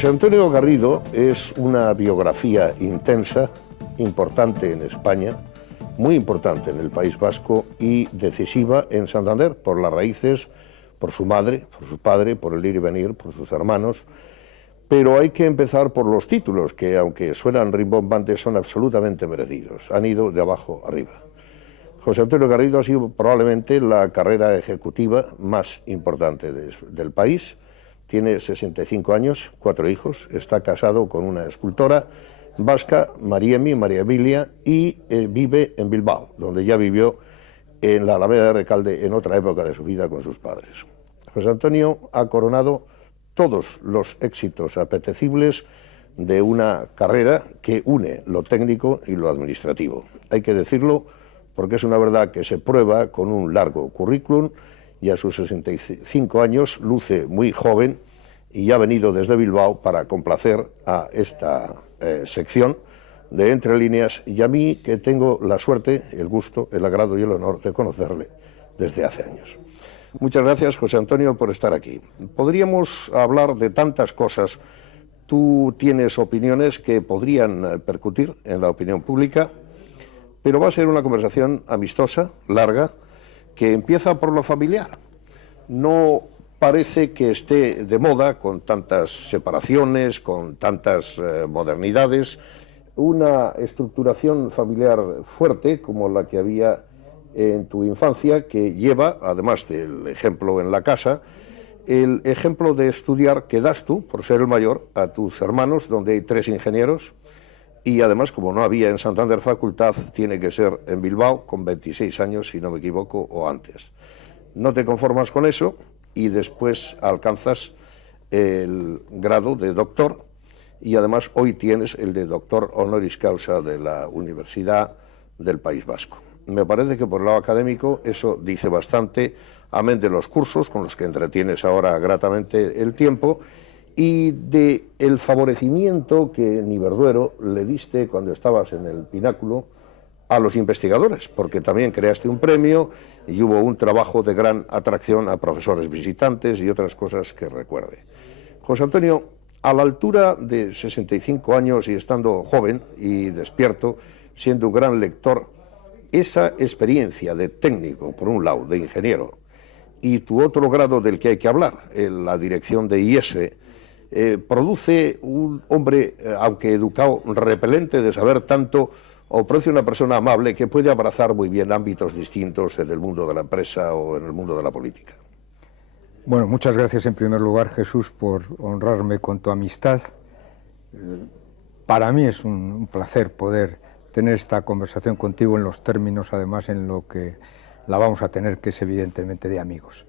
José Antonio Garrido es una biografía intensa, importante en España, muy importante en el País Vasco y decisiva en Santander por las raíces, por su madre, por su padre, por el ir y venir, por sus hermanos. Pero hay que empezar por los títulos, que aunque suenan rimbombantes, son absolutamente merecidos. Han ido de abajo arriba. José Antonio Garrido ha sido probablemente la carrera ejecutiva más importante del país. Tiene 65 años, 4 hijos, está casado con una escultora vasca, María Emilia, y vive en Bilbao, donde ya vivió en la Alameda de Recalde en otra época de su vida con sus padres. José Antonio ha coronado todos los éxitos apetecibles de una carrera que une lo técnico y lo administrativo. Hay que decirlo porque es una verdad que se prueba con un largo currículum y a sus 65 años luce muy joven y ha venido desde Bilbao para complacer a esta sección de Entre Líneas y a mí, que tengo la suerte, el gusto, el agrado y el honor de conocerle desde hace años. Muchas gracias, José Antonio, por estar aquí. Podríamos hablar de tantas cosas. Tú tienes opiniones que podrían percutir en la opinión pública, pero va a ser una conversación amistosa, larga, que empieza por lo familiar. No parece que esté de moda, con tantas separaciones, con tantas modernidades, una estructuración familiar fuerte como la que había en tu infancia, que lleva, además del ejemplo en la casa, el ejemplo de estudiar que das tú, por ser el mayor, a tus hermanos, donde hay 3 ingenieros, y además, como no había en Santander facultad, tiene que ser en Bilbao, con 26 años, si no me equivoco, o antes. No te conformas con eso y después alcanzas el grado de doctor, y además hoy tienes el de doctor honoris causa de la Universidad del País Vasco. Me parece que por el lado académico eso dice bastante, amén de los cursos con los que entretienes ahora gratamente el tiempo, y de el favorecimiento que en Iberduero le diste cuando estabas en el pináculo a los investigadores, porque también creaste un premio y hubo un trabajo de gran atracción a profesores visitantes y otras cosas que recuerde. José Antonio, a la altura de 65 años y estando joven y despierto, siendo un gran lector, esa experiencia de técnico, por un lado, de ingeniero, y tu otro grado del que hay que hablar, en la dirección de IES, produce un hombre, aunque educado, repelente de saber tanto, o produce una persona amable que puede abrazar muy bien ámbitos distintos en el mundo de la empresa o en el mundo de la política. Bueno, muchas gracias en primer lugar, Jesús, por honrarme con tu amistad. Para mí es un placer poder tener esta conversación contigo en los términos, además, en lo que la vamos a tener, que es evidentemente de amigos.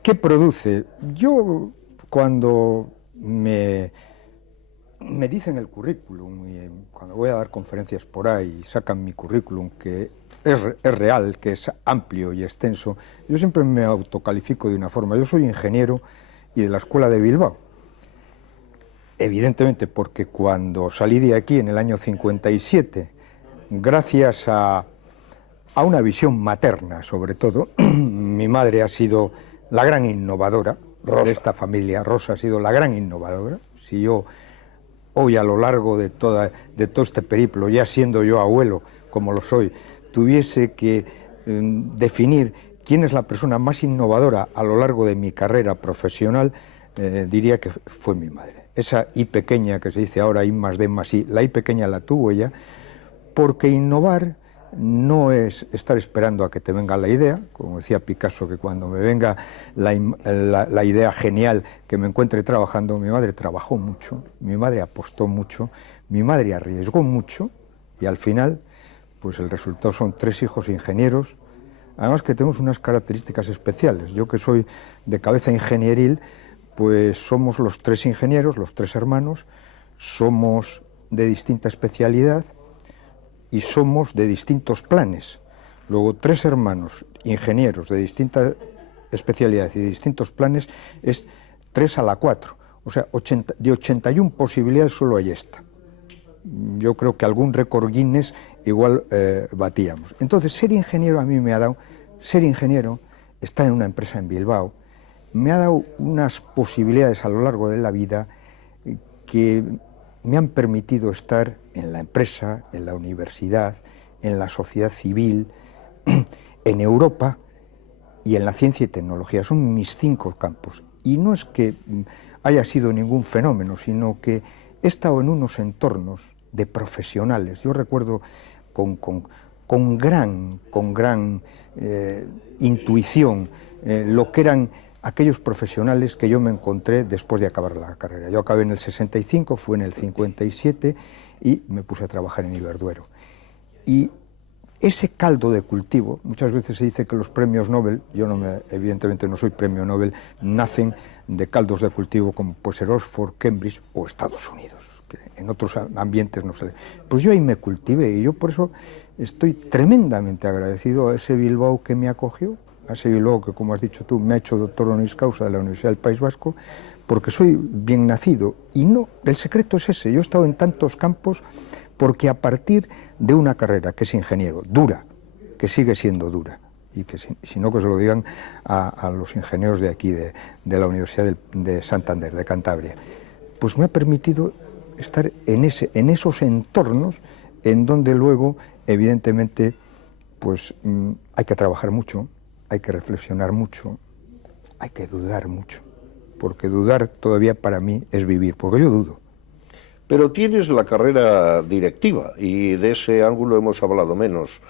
¿Qué produce? Yo, cuando me dicen el currículum, y cuando voy a dar conferencias por ahí y sacan mi currículum, que es real, que es amplio y extenso, yo siempre me autocalifico de una forma. Yo soy ingeniero y de la Escuela de Bilbao. Evidentemente porque cuando salí de aquí en el año 57, gracias a una visión materna sobre todo, mi madre ha sido la gran innovadora de esta familia. Rosa ha sido la gran innovadora. Si yo hoy, a lo largo de todo este periplo, ya siendo yo abuelo como lo soy, tuviese que definir quién es la persona más innovadora a lo largo de mi carrera profesional, diría que fue mi madre. Esa I pequeña que se dice ahora, I más D más I, la I pequeña la tuvo ella, porque innovar no es estar esperando a que te venga la idea, como decía Picasso, que cuando me venga la idea genial que me encuentre trabajando. Mi madre trabajó mucho, mi madre apostó mucho, mi madre arriesgó mucho, y al final pues el resultado son 3 hijos ingenieros, además que tenemos unas características especiales. Yo, que soy de cabeza ingenieril, pues somos los 3 ingenieros, los 3 hermanos, somos de distinta especialidad y somos de distintos planes. Luego, 3 hermanos ingenieros de distinta especialidad y de distintos planes es 3 a la 4. O sea, de 81 posibilidades solo hay esta. Yo creo que algún récord Guinness igual batíamos. Entonces, ser ingeniero a mí me ha dado, ser ingeniero, estar en una empresa en Bilbao, me ha dado unas posibilidades a lo largo de la vida que me han permitido estar en la empresa, en la universidad, en la sociedad civil, en Europa y en la ciencia y tecnología. Son mis 5 campos. Y no es que haya sido ningún fenómeno, sino que he estado en unos entornos de profesionales. Yo recuerdo con gran intuición lo que eran aquellos profesionales que yo me encontré después de acabar la carrera. Yo acabé en el 65, fue en el 57 y me puse a trabajar en Iberduero. Y ese caldo de cultivo, muchas veces se dice que los premios Nobel, evidentemente no soy premio Nobel, nacen de caldos de cultivo como puede ser Oxford, Cambridge o Estados Unidos, que en otros ambientes no se le... Pues yo ahí me cultivé y yo por eso estoy tremendamente agradecido a ese Bilbao que me acogió, a ese Bilbao que, como has dicho tú, me ha hecho doctor honoris causa de la Universidad del País Vasco, porque soy bien nacido. Y no, el secreto es ese. Yo he estado en tantos campos porque a partir de una carrera que es ingeniero, dura, que sigue siendo dura, y que si no que se lo digan a los ingenieros de aquí, de la Universidad de Santander, de Cantabria, pues me ha permitido estar en esos entornos en donde luego, evidentemente, pues hay que trabajar mucho, hay que reflexionar mucho, hay que dudar mucho, porque dudar todavía para mí es vivir, porque yo dudo. Pero tienes la carrera directiva y de ese ángulo hemos hablado menos.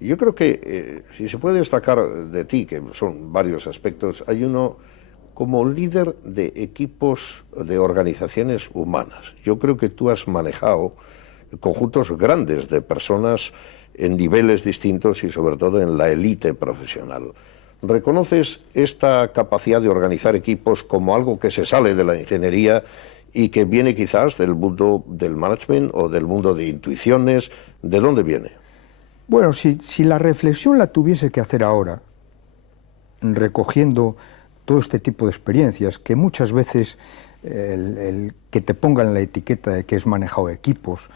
Yo creo que si se puede destacar de ti, que son varios aspectos, hay uno como líder de equipos de organizaciones humanas. Yo creo que tú has manejado conjuntos grandes de personas en niveles distintos y sobre todo en la élite profesional. ¿Reconoces esta capacidad de organizar equipos como algo que se sale de la ingeniería y que viene quizás del mundo del management o del mundo de intuiciones? ¿De dónde viene? Bueno, si la reflexión la tuviese que hacer ahora, recogiendo todo este tipo de experiencias, que muchas veces el que te pongan la etiqueta de que has manejado equipos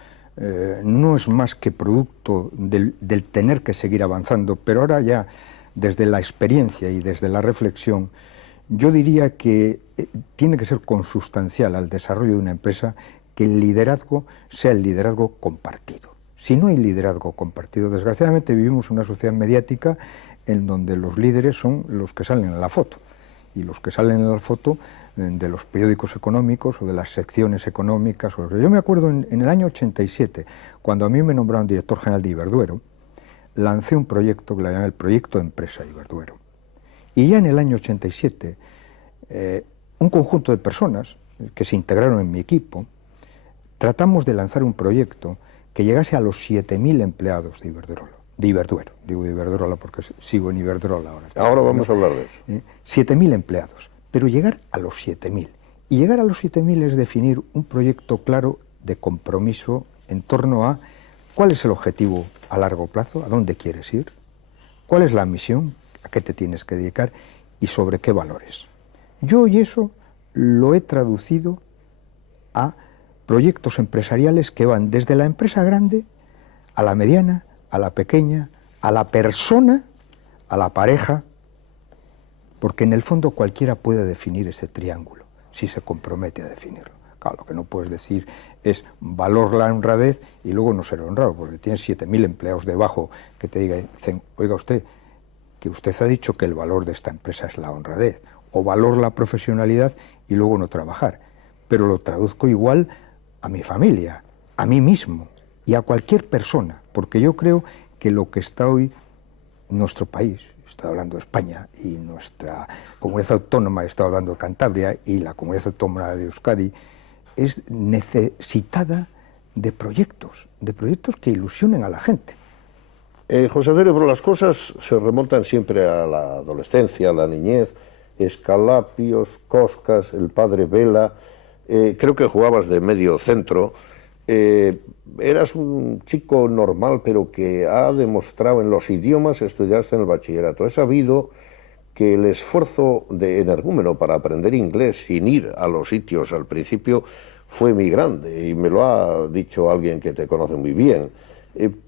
no es más que producto del tener que seguir avanzando, pero ahora ya desde la experiencia y desde la reflexión, yo diría que tiene que ser consustancial al desarrollo de una empresa que el liderazgo sea el liderazgo compartido. Si no hay liderazgo compartido, desgraciadamente vivimos una sociedad mediática en donde los líderes son los que salen en la foto. Y los que salen en la foto de los periódicos económicos o de las secciones económicas. Yo me acuerdo en el año 87, cuando a mí me nombraron director general de Iberduero, lancé un proyecto que le llamé el Proyecto de Empresa Iberduero. Y ya en el año 87, un conjunto de personas que se integraron en mi equipo, tratamos de lanzar un proyecto que llegase a los 7.000 empleados de Iberduero. Digo de Iberdrola porque sigo en Iberdrola ahora. Ahora vamos a hablar de eso. 7.000 empleados, pero llegar a los 7.000. Y llegar a los 7.000 es definir un proyecto claro de compromiso en torno a cuál es el objetivo a largo plazo, a dónde quieres ir, cuál es la misión, a qué te tienes que dedicar y sobre qué valores. Yo y eso lo he traducido a proyectos empresariales que van desde la empresa grande a la mediana, a la pequeña, a la persona, a la pareja, porque en el fondo cualquiera puede definir ese triángulo, si se compromete a definirlo. Claro, lo que no puedes decir es valor la honradez y luego no ser honrado, porque tienes 7.000 empleados debajo que te dicen, oiga usted, que usted ha dicho que el valor de esta empresa es la honradez, o valor la profesionalidad y luego no trabajar. Pero lo traduzco igual a mi familia, a mí mismo y a cualquier persona, porque yo creo que lo que está hoy en nuestro país, estoy hablando de España, y nuestra comunidad autónoma, estoy hablando de Cantabria, y la comunidad autónoma de Euskadi, es necesitada de proyectos que ilusionen a la gente. José Antonio, pero las cosas se remontan siempre a la adolescencia, a la niñez. Escalapios, Coscas, el padre Vela, creo que jugabas de medio centro. Eras un chico normal, pero que ha demostrado en los idiomas, estudiaste en el bachillerato. He sabido que el esfuerzo de energúmeno para aprender inglés sin ir a los sitios al principio fue muy grande, y me lo ha dicho alguien que te conoce muy bien.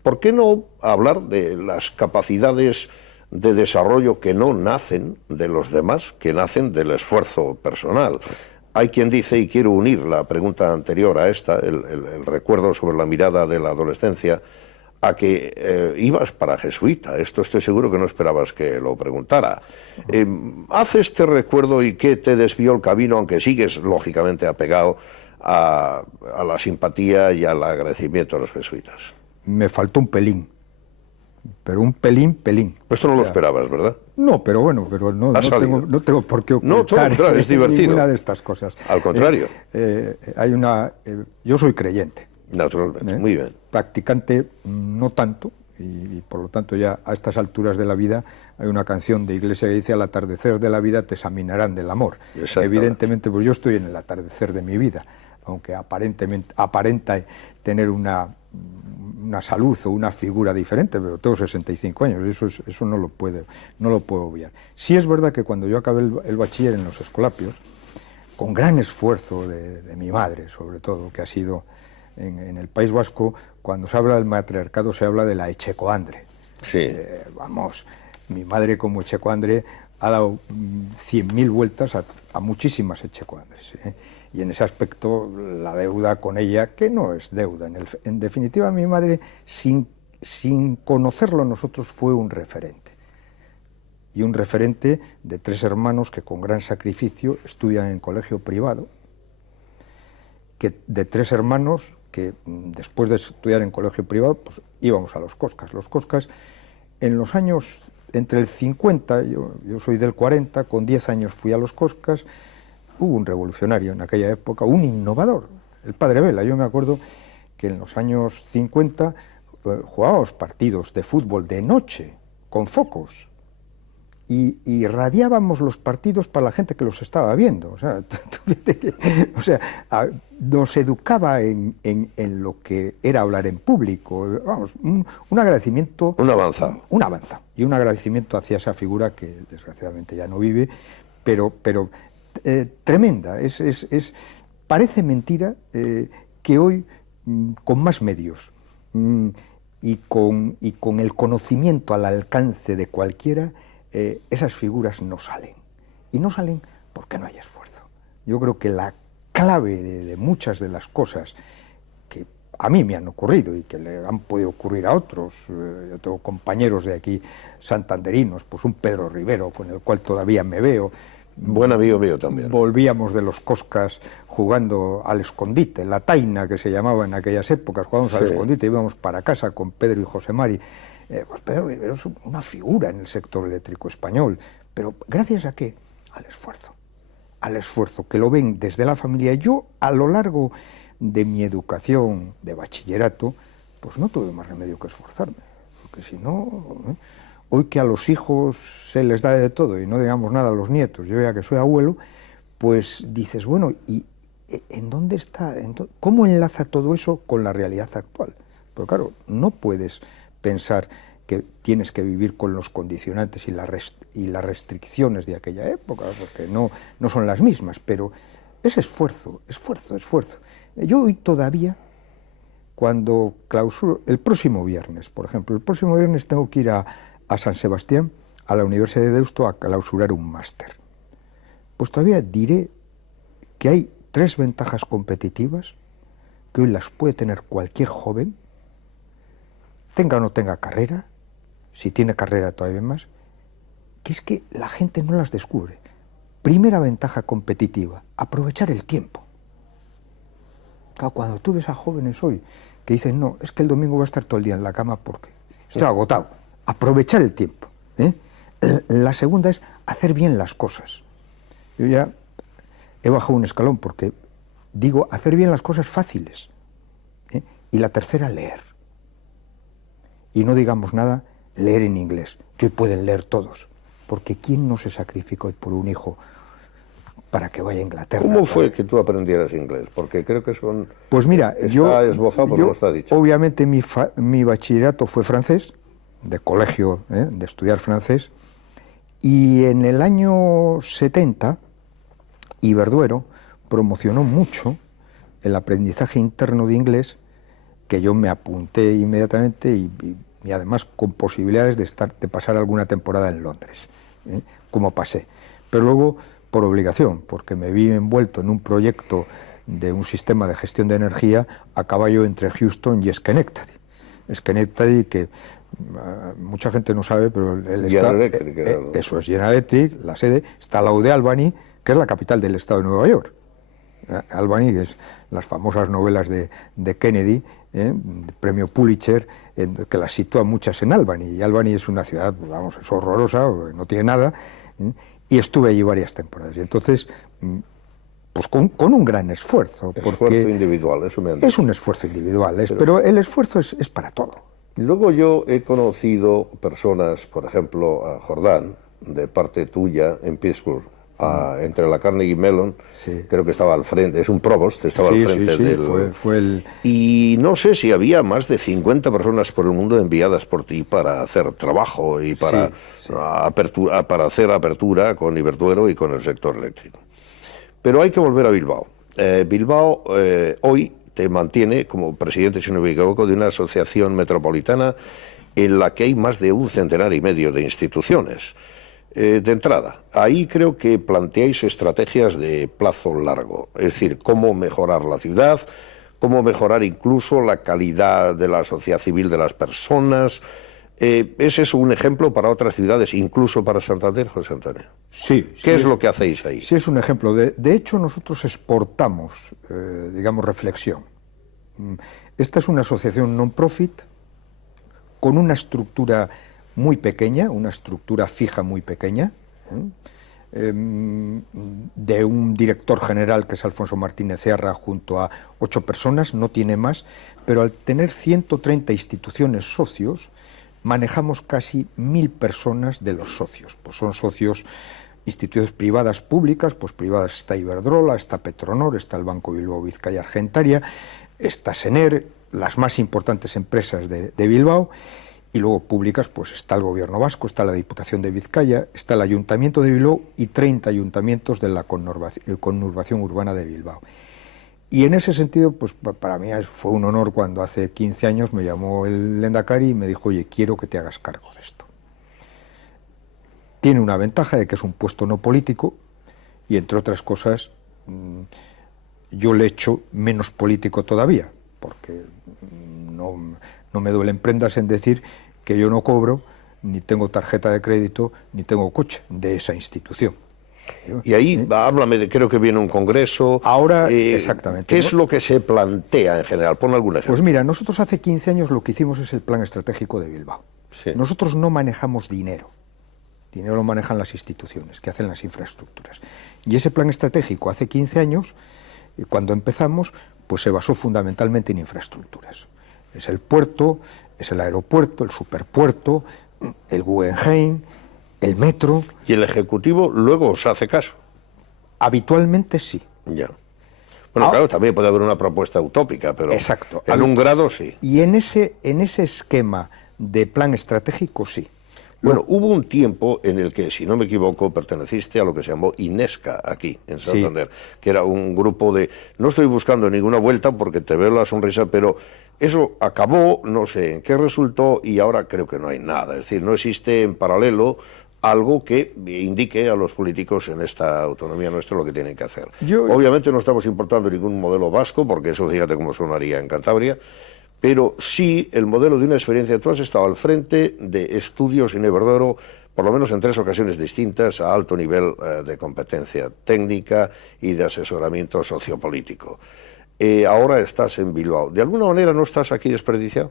¿Por qué no hablar de las capacidades de desarrollo que no nacen de los demás, que nacen del esfuerzo personal? Hay quien dice, y quiero unir la pregunta anterior a esta, el recuerdo sobre la mirada de la adolescencia, a que ibas para jesuita. Esto estoy seguro que no esperabas que lo preguntara. ¿Hace este recuerdo y qué te desvió el camino, aunque sigues lógicamente apegado a la simpatía y al agradecimiento a los jesuitas? Me faltó un pelín, pero un pelín. Esto no lo esperabas, ¿verdad? No, pero bueno, pero no tengo por qué ocultar es divertido. Ninguna de estas cosas. Al contrario. Yo soy creyente. Naturalmente, muy bien. Practicante no tanto, y por lo tanto ya a estas alturas de la vida hay una canción de Iglesia que dice: al atardecer de la vida te examinarán del amor. Evidentemente, pues yo estoy en el atardecer de mi vida, aunque aparenta tener una salud o una figura diferente, pero tengo 65 años, eso no lo puedo obviar. Sí es verdad que cuando yo acabé el bachiller en los Escolapios, con gran esfuerzo de mi madre, sobre todo, que ha sido en el País Vasco, cuando se habla del matriarcado se habla de la echecoandre. Sí. Mi madre como echecoandre ha dado 100.000 vueltas a muchísimas echecoandres, y en ese aspecto la deuda con ella, que no es deuda, en definitiva mi madre, sin conocerlo nosotros, fue un referente, y un referente de 3 hermanos que con gran sacrificio estudian en colegio privado, de 3 hermanos que después de estudiar en colegio privado, pues íbamos a los Coscas. Los Coscas, en los años entre el 50, yo soy del 40, con 10 años fui a los Coscas. Hubo un revolucionario en aquella época, un innovador, el padre Vela. Yo me acuerdo que en los años 50 jugábamos partidos de fútbol de noche, con focos, y radiábamos los partidos para la gente que los estaba viendo. Nos educaba en lo que era hablar en público. Vamos, un agradecimiento... Un avanzado. Un avanzado. Y un agradecimiento hacia esa figura que desgraciadamente ya no vive, pero tremenda. Parece mentira que hoy, con más medios y con el conocimiento al alcance de cualquiera, esas figuras no salen. Y no salen porque no hay esfuerzo. Yo creo que la clave de muchas de las cosas que a mí me han ocurrido y que le han podido ocurrir a otros, yo tengo compañeros de aquí santanderinos, pues un Pedro Rivero, con el cual todavía me veo. Buen amigo mío también. Volvíamos de los Coscas jugando al escondite, la taina que se llamaba en aquellas épocas, jugábamos al escondite, íbamos para casa con Pedro y José Mari. Pues Pedro Rivero es una figura en el sector eléctrico español, pero ¿gracias a qué? Al esfuerzo, que lo ven desde la familia. Yo, a lo largo de mi educación de bachillerato, pues no tuve más remedio que esforzarme, porque si no... Hoy que a los hijos se les da de todo y no digamos nada a los nietos, yo ya que soy abuelo, pues dices, bueno, ¿y en dónde está? ¿Cómo enlaza todo eso con la realidad actual? Porque claro, no puedes pensar que tienes que vivir con los condicionantes y las restricciones de aquella época, porque no son las mismas, pero es esfuerzo. Yo hoy todavía, cuando clausuro, el próximo viernes, por ejemplo, el próximo viernes tengo que ir a San Sebastián, a la Universidad de Deusto, a clausurar un máster. Pues todavía diré que hay 3 ventajas competitivas que hoy las puede tener cualquier joven, tenga o no tenga carrera, si tiene carrera todavía más, que es que la gente no las descubre. Primera ventaja competitiva, aprovechar el tiempo. Claro, cuando tú ves a jóvenes hoy que dicen, no, es que el domingo voy a estar todo el día en la cama porque estoy agotado. Aprovechar el tiempo. La segunda es hacer bien las cosas. Yo ya he bajado un escalón porque digo hacer bien las cosas fáciles. Y la tercera, leer. Y no digamos nada, leer en inglés, que hoy pueden leer todos. Porque ¿quién no se sacrificó hoy por un hijo para que vaya a Inglaterra? ¿Cómo fue que tú aprendieras inglés? Porque creo que son... Pues mira, está esbozado, pero no está dicho. Obviamente mi bachillerato fue francés, de colegio, de estudiar francés, y en el año 70 Iberduero promocionó mucho el aprendizaje interno de inglés, que yo me apunté inmediatamente y además con posibilidades de pasar alguna temporada en Londres, como pasé. Pero luego por obligación, porque me vi envuelto en un proyecto de un sistema de gestión de energía a caballo entre Houston y Schenectady. Schenectady, que mucha gente no sabe, pero eso es General Electric, la sede, está al lado de Albany, que es la capital del estado de Nueva York. Albany, que es las famosas novelas de Kennedy, premio Pulitzer, que las sitúan muchas en Albany, y Albany es una ciudad, vamos, es horrorosa, no tiene nada, y estuve allí varias temporadas, y entonces, pues con un gran esfuerzo. Esfuerzo individual, eso me han dicho. Es un esfuerzo individual, pero el esfuerzo es para todo. Luego yo he conocido personas, por ejemplo, a Jordán, de parte tuya, en Pittsburgh, entre la Carnegie Mellon, sí. Creo que estaba al frente, es un provost, estaba al frente del... Fue el... Y no sé si había más de 50 personas por el mundo enviadas por ti para hacer trabajo y para, para hacer apertura con Iberduero y con el sector eléctrico. Pero hay que volver a Bilbao. Bilbao hoy te mantiene como presidente, si no me equivoco, de una asociación metropolitana en la que hay más de 1,5 centenar de instituciones. De entrada, ahí creo que planteáis estrategias de plazo largo, es decir, cómo mejorar la ciudad, cómo mejorar incluso la calidad de la sociedad civil de las personas. ¿Es eso un ejemplo para otras ciudades, incluso para Santander, José Antonio? Sí. ¿Qué es lo que hacéis ahí? Sí, es un ejemplo. De hecho, nosotros exportamos, digamos, reflexión. Esta es una asociación non-profit con una estructura muy pequeña, una estructura fija muy pequeña, de un director general que es Alfonso Martínez Serra junto a 8 personas, no tiene más, pero al tener 130 instituciones socios, manejamos casi 1000 personas de los socios. Pues son socios, instituciones privadas, públicas, pues privadas está Iberdrola, está Petronor, está el Banco Bilbao Vizcaya Argentaria, está Sener, las más importantes empresas de Bilbao. Y luego públicas, pues está el Gobierno vasco, está la Diputación de Vizcaya, está el Ayuntamiento de Bilbao y 30 ayuntamientos de la conurbación urbana de Bilbao. Y en ese sentido, pues para mí fue un honor cuando hace 15 años me llamó el Lehendakari y me dijo, oye, quiero que te hagas cargo de esto. Tiene una ventaja de que es un puesto no político y, entre otras cosas, yo le echo menos político todavía, porque no me duelen prendas en decir que yo no cobro, ni tengo tarjeta de crédito, ni tengo coche de esa institución. Y ahí, háblame, creo que viene un congreso. Ahora, exactamente. ¿Qué es lo que se plantea en general? Pon algún ejemplo. Pues mira, nosotros hace 15 años lo que hicimos es el plan estratégico de Bilbao. Sí. Nosotros no manejamos dinero. Dinero lo manejan las instituciones, que hacen las infraestructuras. Y ese plan estratégico hace 15 años, cuando empezamos, pues se basó fundamentalmente en infraestructuras. Es el puerto, es el aeropuerto, el superpuerto, el Guggenheim, el metro. ¿Y el Ejecutivo luego os hace caso? Habitualmente sí. Ya. Bueno, claro, también puede haber una propuesta utópica, pero exacto. En un grado sí. Y en ese esquema de plan estratégico sí. Bueno, hubo un tiempo en el que, si no me equivoco, perteneciste a lo que se llamó Inesca aquí, en Santander, sí. Que era un grupo de... No estoy buscando ninguna vuelta porque te veo la sonrisa, pero eso acabó, no sé en qué resultó, y ahora creo que no hay nada. Es decir, no existe en paralelo algo que indique a los políticos en esta autonomía nuestra lo que tienen que hacer. Obviamente no estamos importando ningún modelo vasco, porque eso fíjate cómo sonaría en Cantabria, pero sí el modelo de una experiencia. Tú has estado al frente de estudios en Iberdrola, por lo menos en 3 ocasiones distintas, a alto nivel de competencia técnica y de asesoramiento sociopolítico. Ahora estás en Bilbao. ¿De alguna manera no estás aquí desperdiciado?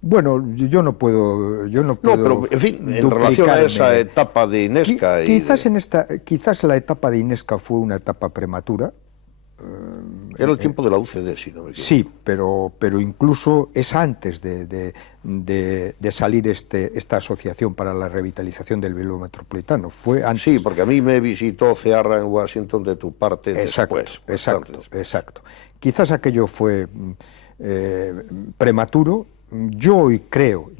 Bueno, yo no puedo... No, pero en fin, en relación a esa etapa de Inesca... Quizás la etapa de Inesca fue una etapa prematura. Era el tiempo de la UCD, si no me equivoco. Sí, pero incluso es antes de salir esta asociación para la revitalización del Bilbao metropolitano. Fue antes. Sí, porque a mí me visitó Cearra en Washington de tu parte después. Exacto. Quizás aquello fue prematuro. Yo hoy creo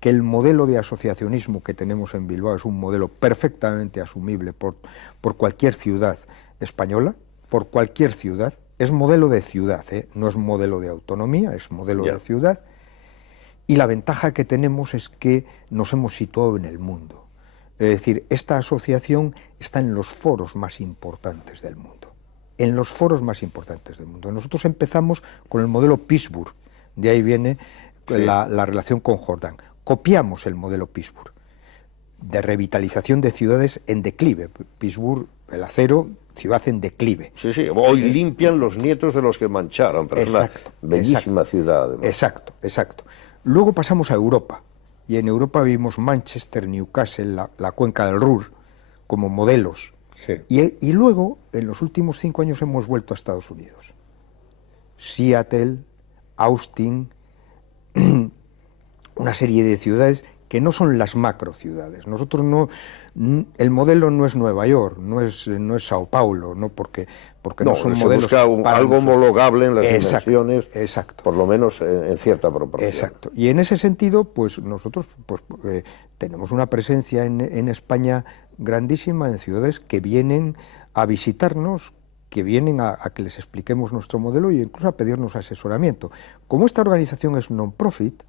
que el modelo de asociacionismo que tenemos en Bilbao es un modelo perfectamente asumible por cualquier ciudad española. Por cualquier ciudad, es modelo de ciudad, no es modelo de autonomía, es modelo de ciudad, y la ventaja que tenemos es que nos hemos situado en el mundo. Es decir, esta asociación está en los foros más importantes del mundo. En los foros más importantes del mundo. Nosotros empezamos con el modelo Pittsburgh, de ahí viene la relación con Jordán. Copiamos el modelo Pittsburgh, de revitalización de ciudades en declive. Pittsburgh, el acero, ciudad en declive. Sí, sí, hoy limpian los nietos de los que mancharon, pero exacto, es una bellísima ciudad. Además. Exacto, exacto. Luego pasamos a Europa, y en Europa vimos Manchester, Newcastle, la cuenca del Ruhr, como modelos. Sí. Y luego, en los últimos 5 años, hemos vuelto a Estados Unidos. Seattle, Austin, una serie de ciudades que no son las macro ciudades. Nosotros no, el modelo no es Nueva York, no es Sao Paulo, no porque no son modelos. Busca algo homologable en las dimensiones, exacto, por lo menos en cierta proporción. Exacto. Y en ese sentido, pues nosotros tenemos una presencia en España grandísima en ciudades que vienen a visitarnos, que vienen a que les expliquemos nuestro modelo e incluso a pedirnos asesoramiento. Como esta organización es non-profit,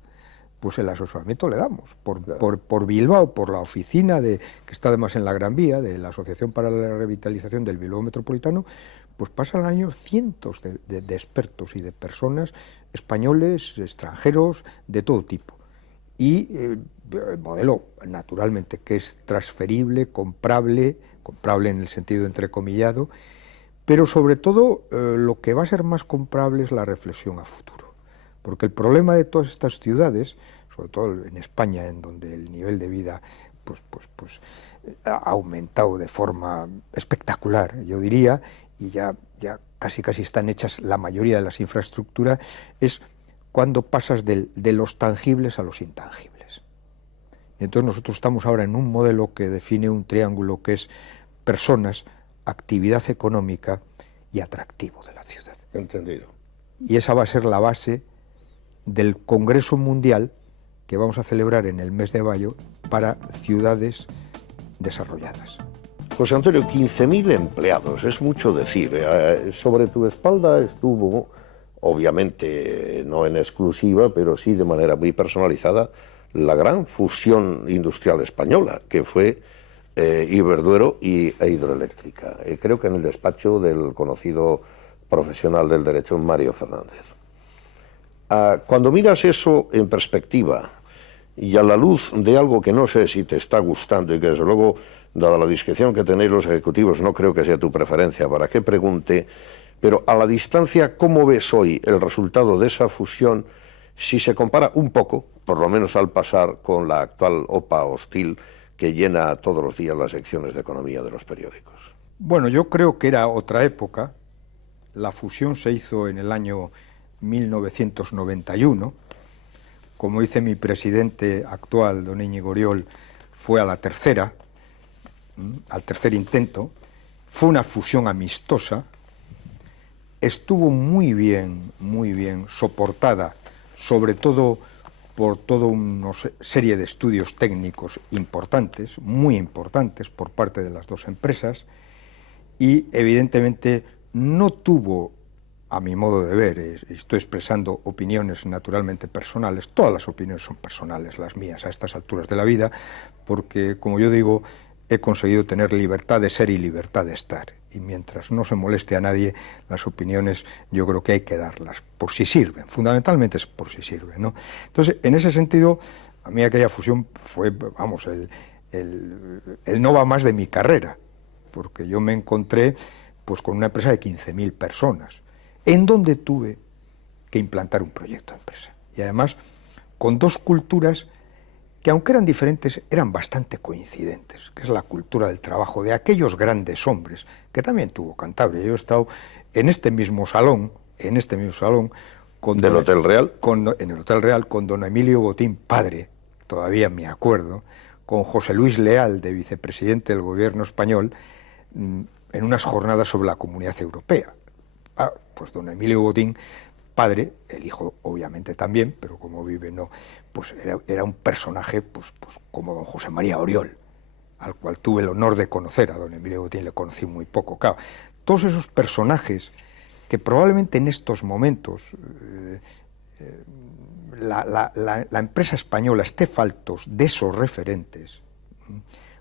pues el asesoramiento le damos. Por Bilbao, por la oficina que está además en la Gran Vía, de la Asociación para la Revitalización del Bilbao Metropolitano, pues pasan al año cientos de expertos y de personas, españoles, extranjeros, de todo tipo. Y el modelo, naturalmente, que es transferible, comprable en el sentido entrecomillado, pero sobre todo lo que va a ser más comprable es la reflexión a futuro. Porque el problema de todas estas ciudades, sobre todo en España, en donde el nivel de vida pues ha aumentado de forma espectacular, yo diría, y ya casi están hechas la mayoría de las infraestructuras, es cuando pasas de los tangibles a los intangibles. Y entonces nosotros estamos ahora en un modelo que define un triángulo que es personas, actividad económica y atractivo de la ciudad. Entendido. Y esa va a ser la base del Congreso Mundial que vamos a celebrar en el mes de mayo para ciudades desarrolladas. José Antonio, 15.000 empleados, es mucho decir. Sobre tu espalda estuvo, obviamente no en exclusiva, pero sí de manera muy personalizada, la gran fusión industrial española, que fue Iberduero e Hidroeléctrica. Creo que en el despacho del conocido profesional del derecho, Mario Fernández. Cuando miras eso en perspectiva y a la luz de algo que no sé si te está gustando y que desde luego, dada la discreción que tenéis los ejecutivos, no creo que sea tu preferencia para que pregunte, pero a la distancia, ¿cómo ves hoy el resultado de esa fusión si se compara un poco, por lo menos al pasar, con la actual OPA hostil que llena todos los días las secciones de economía de los periódicos? Bueno, yo creo que era otra época. La fusión se hizo en el año 1991, como dice mi presidente actual, don Íñigo Oriol, fue a la tercera, al tercer intento, fue una fusión amistosa, estuvo muy bien soportada, sobre todo por toda una serie de estudios técnicos importantes, muy importantes por parte de las dos empresas, y evidentemente no tuvo, a mi modo de ver, estoy expresando opiniones naturalmente personales, todas las opiniones son personales, las mías a estas alturas de la vida, porque, como yo digo, he conseguido tener libertad de ser y libertad de estar, y mientras no se moleste a nadie, las opiniones yo creo que hay que darlas, por si sirven, fundamentalmente es por si sirven, ¿no? Entonces, en ese sentido, a mí aquella fusión fue, vamos, el no va más de mi carrera, porque yo me encontré pues con una empresa de 15.000 personas, en donde tuve que implantar un proyecto de empresa. Y además, con dos culturas que, aunque eran diferentes, eran bastante coincidentes, que es la cultura del trabajo de aquellos grandes hombres, que también tuvo Cantabria. Yo he estado en este mismo salón, con ¿Del Hotel Real? En el Hotel Real, con don Emilio Botín, padre, todavía me acuerdo, con José Luis Leal, de vicepresidente del gobierno español, en unas jornadas sobre la Comunidad Europea. Pues don Emilio Botín, padre, el hijo obviamente también, pero como vive no, pues era un personaje pues como don José María Oriol, al cual tuve el honor de conocer. A don Emilio Botín le conocí muy poco. Claro, todos esos personajes que probablemente en estos momentos la empresa española esté faltos de esos referentes,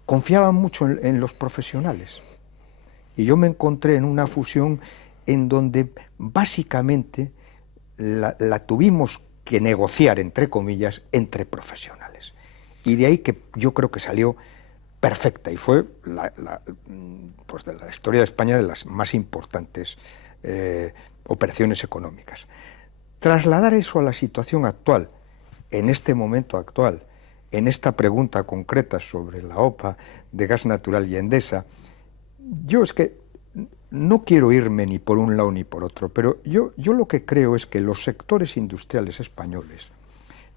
confiaban mucho en los profesionales. Y yo me encontré en una fusión en donde básicamente la tuvimos que negociar, entre comillas, entre profesionales. Y de ahí que yo creo que salió perfecta y fue pues de la historia de España de las más importantes operaciones económicas. Trasladar eso a la situación actual, en este momento actual, en esta pregunta concreta sobre la OPA de gas natural y Endesa, yo es que no quiero irme ni por un lado ni por otro, pero yo lo que creo es que los sectores industriales españoles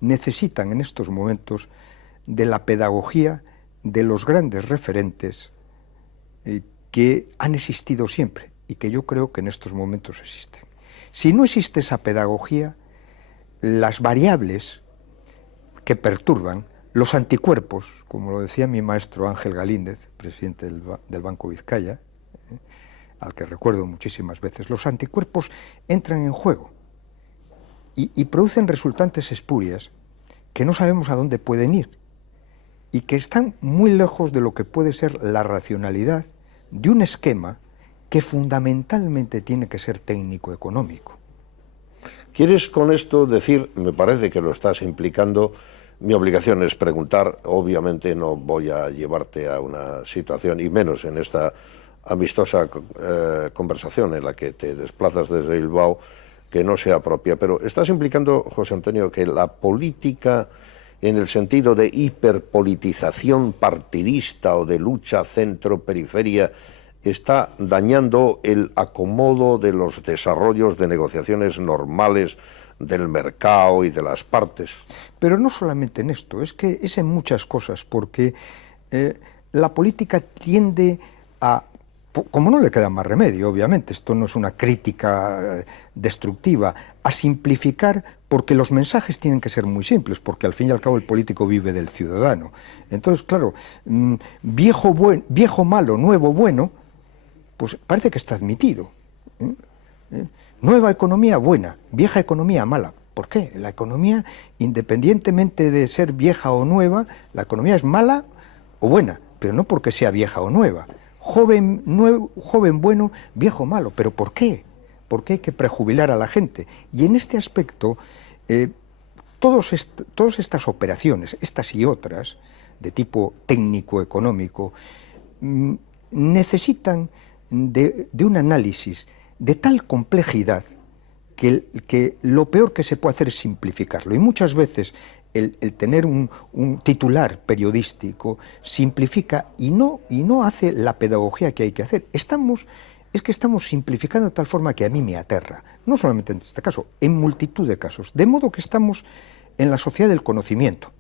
necesitan en estos momentos de la pedagogía de los grandes referentes que han existido siempre y que yo creo que en estos momentos existen. Si no existe esa pedagogía, las variables que perturban, los anticuerpos, como lo decía mi maestro Ángel Galíndez, presidente del Banco Vizcaya, al que recuerdo muchísimas veces, los anticuerpos entran en juego y producen resultantes espurias que no sabemos a dónde pueden ir y que están muy lejos de lo que puede ser la racionalidad de un esquema que fundamentalmente tiene que ser técnico-económico. ¿Quieres con esto decir, me parece que lo estás implicando, mi obligación es preguntar, obviamente no voy a llevarte a una situación, y menos en esta amistosa conversación en la que te desplazas desde Bilbao, que no sea propia, pero estás implicando, José Antonio, que la política en el sentido de hiperpolitización partidista o de lucha centro-periferia está dañando el acomodo de los desarrollos de negociaciones normales del mercado y de las partes. Pero no solamente en esto, es que es en muchas cosas, porque la política tiende a, como no le queda más remedio, obviamente, esto no es una crítica destructiva, a simplificar, porque los mensajes tienen que ser muy simples, porque al fin y al cabo el político vive del ciudadano. Entonces, claro, viejo malo, nuevo bueno, pues parece que está admitido. Nueva economía buena, vieja economía mala. ¿Por qué? La economía, independientemente de ser vieja o nueva, la economía es mala o buena, pero no porque sea vieja o nueva. Joven bueno, viejo malo. ¿Pero por qué? ¿Por qué hay que prejubilar a la gente? Y en este aspecto, todas estas operaciones, estas y otras, de tipo técnico-económico, necesitan de un análisis de tal complejidad que lo peor que se puede hacer es simplificarlo. Y muchas veces el tener un titular periodístico simplifica y no hace la pedagogía que hay que hacer. Estamos simplificando de tal forma que a mí me aterra. No solamente en este caso, en multitud de casos. De modo que estamos en la sociedad del conocimiento.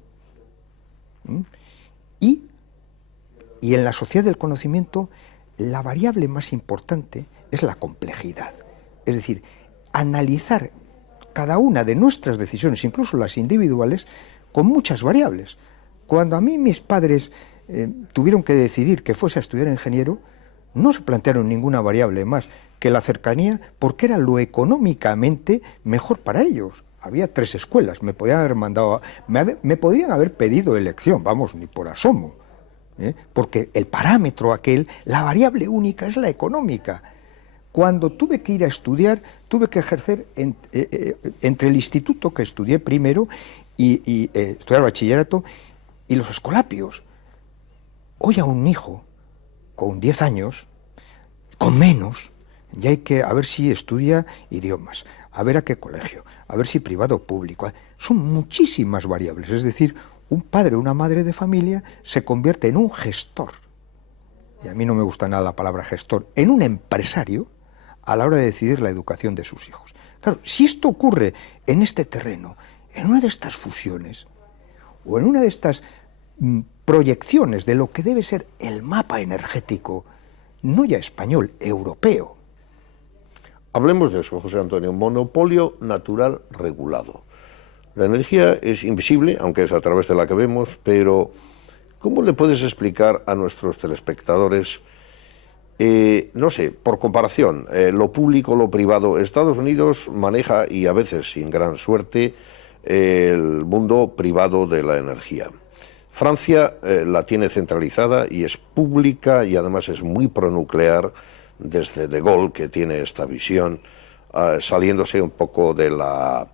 Y en la sociedad del conocimiento la variable más importante es la complejidad. Es decir, analizar cada una de nuestras decisiones, incluso las individuales, con muchas variables. Cuando a mí mis padres tuvieron que decidir que fuese a estudiar ingeniero, no se plantearon ninguna variable más que la cercanía, porque era lo económicamente mejor para ellos. Había 3 escuelas, me podrían haber pedido elección, vamos, ni por asomo. Porque el parámetro aquel, la variable única es la económica. Cuando tuve que ir a estudiar, tuve que ejercer entre el instituto que estudié primero y estudiar bachillerato y los escolapios. Hoy a un hijo con 10 años, con menos, ya hay que a ver si estudia idiomas, a ver a qué colegio, a ver si privado o público. Son muchísimas variables, es decir, un padre o una madre de familia se convierte en un gestor, y a mí no me gusta nada la palabra gestor, en un empresario a la hora de decidir la educación de sus hijos. Claro, si esto ocurre en este terreno, en una de estas fusiones, o en una de estas proyecciones de lo que debe ser el mapa energético, no ya español, europeo. Hablemos de eso, José Antonio, monopolio natural regulado. La energía es invisible, aunque es a través de la que vemos, pero ¿cómo le puedes explicar a nuestros telespectadores, no sé, por comparación, lo público, lo privado? Estados Unidos maneja, y a veces sin gran suerte, el mundo privado de la energía. Francia la tiene centralizada y es pública y además es muy pronuclear desde De Gaulle, que tiene esta visión, saliéndose un poco de la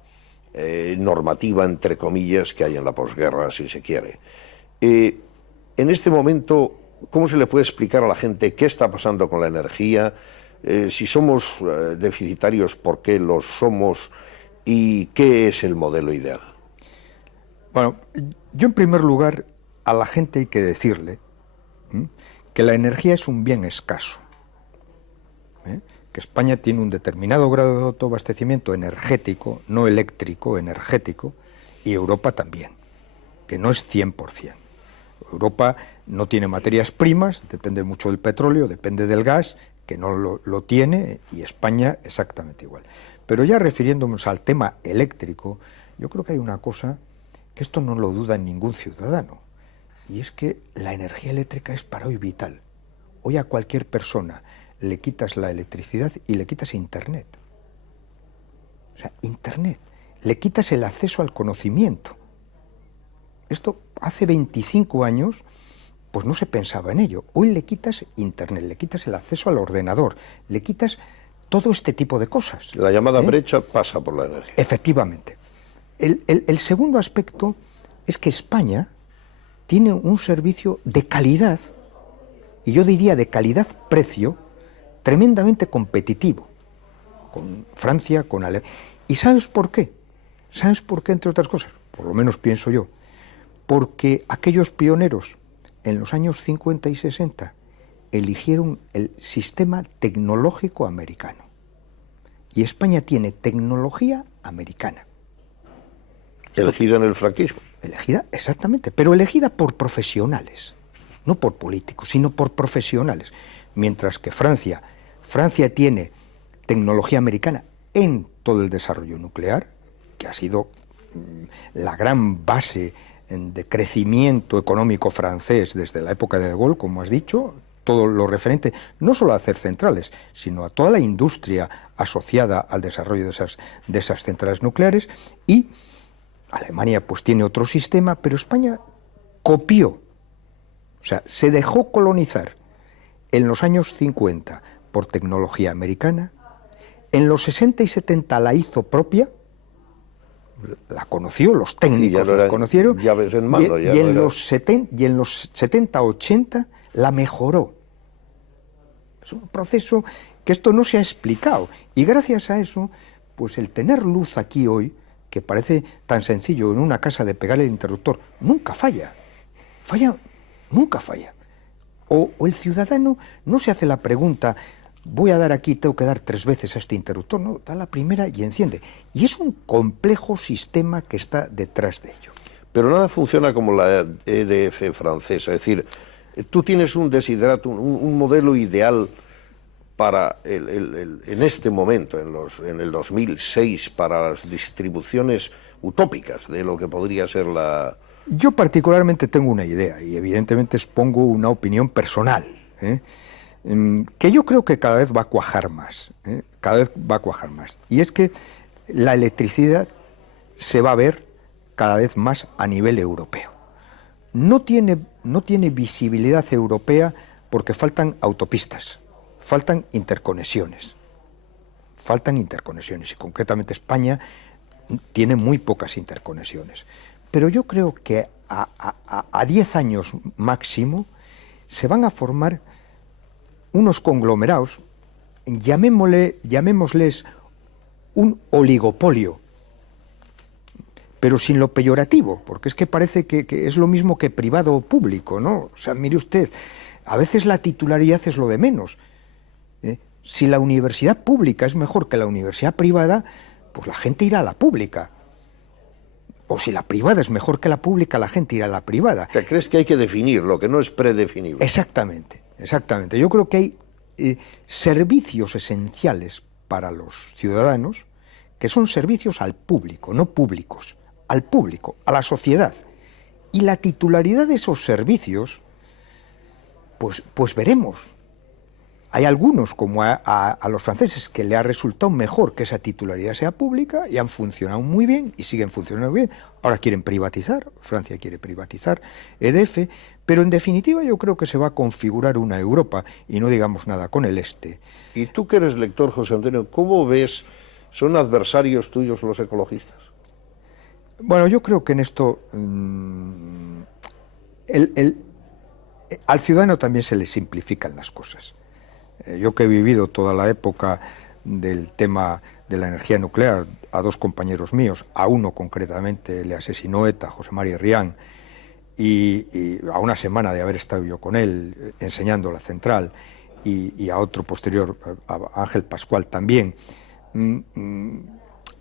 normativa, entre comillas, que hay en la posguerra, si se quiere. En este momento, ¿cómo se le puede explicar a la gente qué está pasando con la energía? Si somos deficitarios, ¿por qué lo somos? ¿Y qué es el modelo ideal? Bueno, yo en primer lugar, a la gente hay que decirle que la energía es un bien escaso, que España tiene un determinado grado de autoabastecimiento energético, no eléctrico, energético, y Europa también, que no es 100%. Europa no tiene materias primas, depende mucho del petróleo, depende del gas, que no lo tiene, y España exactamente igual. Pero ya refiriéndonos al tema eléctrico, yo creo que hay una cosa que esto no lo duda ningún ciudadano, y es que la energía eléctrica es para hoy vital. Hoy a cualquier persona le quitas la electricidad y le quitas Internet. O sea, Internet, le quitas el acceso al conocimiento. Esto hace 25 años, pues no se pensaba en ello. Hoy le quitas Internet, le quitas el acceso al ordenador, le quitas todo este tipo de cosas. La llamada brecha pasa por la energía. Efectivamente. El segundo aspecto es que España tiene un servicio de calidad, y yo diría de calidad-precio, tremendamente competitivo, con Francia, con Alemania. ¿Y sabes por qué? ¿Sabes por qué, entre otras cosas? Por lo menos pienso yo. Porque aquellos pioneros en los años 50 y 60 eligieron el sistema tecnológico americano. Y España tiene tecnología americana. Elegida en el franquismo. Elegida, exactamente, pero elegida por profesionales, no por políticos, sino por profesionales. Mientras que Francia tiene tecnología americana en todo el desarrollo nuclear, que ha sido la gran base de crecimiento económico francés desde la época de De Gaulle, como has dicho, todo lo referente no solo a hacer centrales, sino a toda la industria asociada al desarrollo de esas centrales nucleares, y Alemania pues tiene otro sistema, pero España copió, o sea, se dejó colonizar en los años 50 por tecnología americana, en los 60 y 70 la hizo propia, la conoció, los técnicos la conocieron, llaves en mano, y en los 70, 80 la mejoró. Es un proceso que esto no se ha explicado, y gracias a eso, pues el tener luz aquí hoy, que parece tan sencillo en una casa de pegar el interruptor, nunca falla, nunca falla. O el ciudadano no se hace la pregunta, voy a dar aquí, tengo que dar 3 veces a este interruptor, no, da la primera y enciende. Y es un complejo sistema que está detrás de ello. Pero nada funciona como la EDF francesa, es decir, tú tienes un desideratum, un modelo ideal para en este momento, en el 2006, para las distribuciones utópicas de lo que podría ser la... Yo particularmente tengo una idea, y evidentemente expongo una opinión personal, que yo creo que cada vez va a cuajar más, y es que la electricidad se va a ver cada vez más a nivel europeo. No tiene visibilidad europea porque faltan autopistas, faltan interconexiones, y concretamente España tiene muy pocas interconexiones. Pero yo creo que a 10 años máximo se van a formar unos conglomerados, llamémosles un oligopolio, pero sin lo peyorativo, porque es que parece que es lo mismo que privado o público, ¿no? O sea, mire usted, a veces la titularidad es lo de menos. Si la universidad pública es mejor que la universidad privada, pues la gente irá a la pública. O si la privada es mejor que la pública, la gente irá a la privada. O sea, ¿crees que hay que definir lo que no es predefinible? Exactamente. Yo creo que hay servicios esenciales para los ciudadanos que son servicios al público, no públicos, al público, a la sociedad. Y la titularidad de esos servicios, pues veremos. Hay algunos, como a los franceses, que le ha resultado mejor que esa titularidad sea pública y han funcionado muy bien y siguen funcionando bien. Ahora quieren privatizar, Francia quiere privatizar EDF, pero en definitiva yo creo que se va a configurar una Europa, y no digamos nada con el este. Y tú que eres lector, José Antonio, ¿cómo ves, son adversarios tuyos los ecologistas? Bueno, yo creo que en esto al ciudadano también se le simplifican las cosas. Yo que he vivido toda la época del tema de la energía nuclear, a dos compañeros míos, a uno concretamente le asesinó ETA, José María Rián, y a una semana de haber estado yo con él enseñando la central, y a otro posterior, a Ángel Pascual también.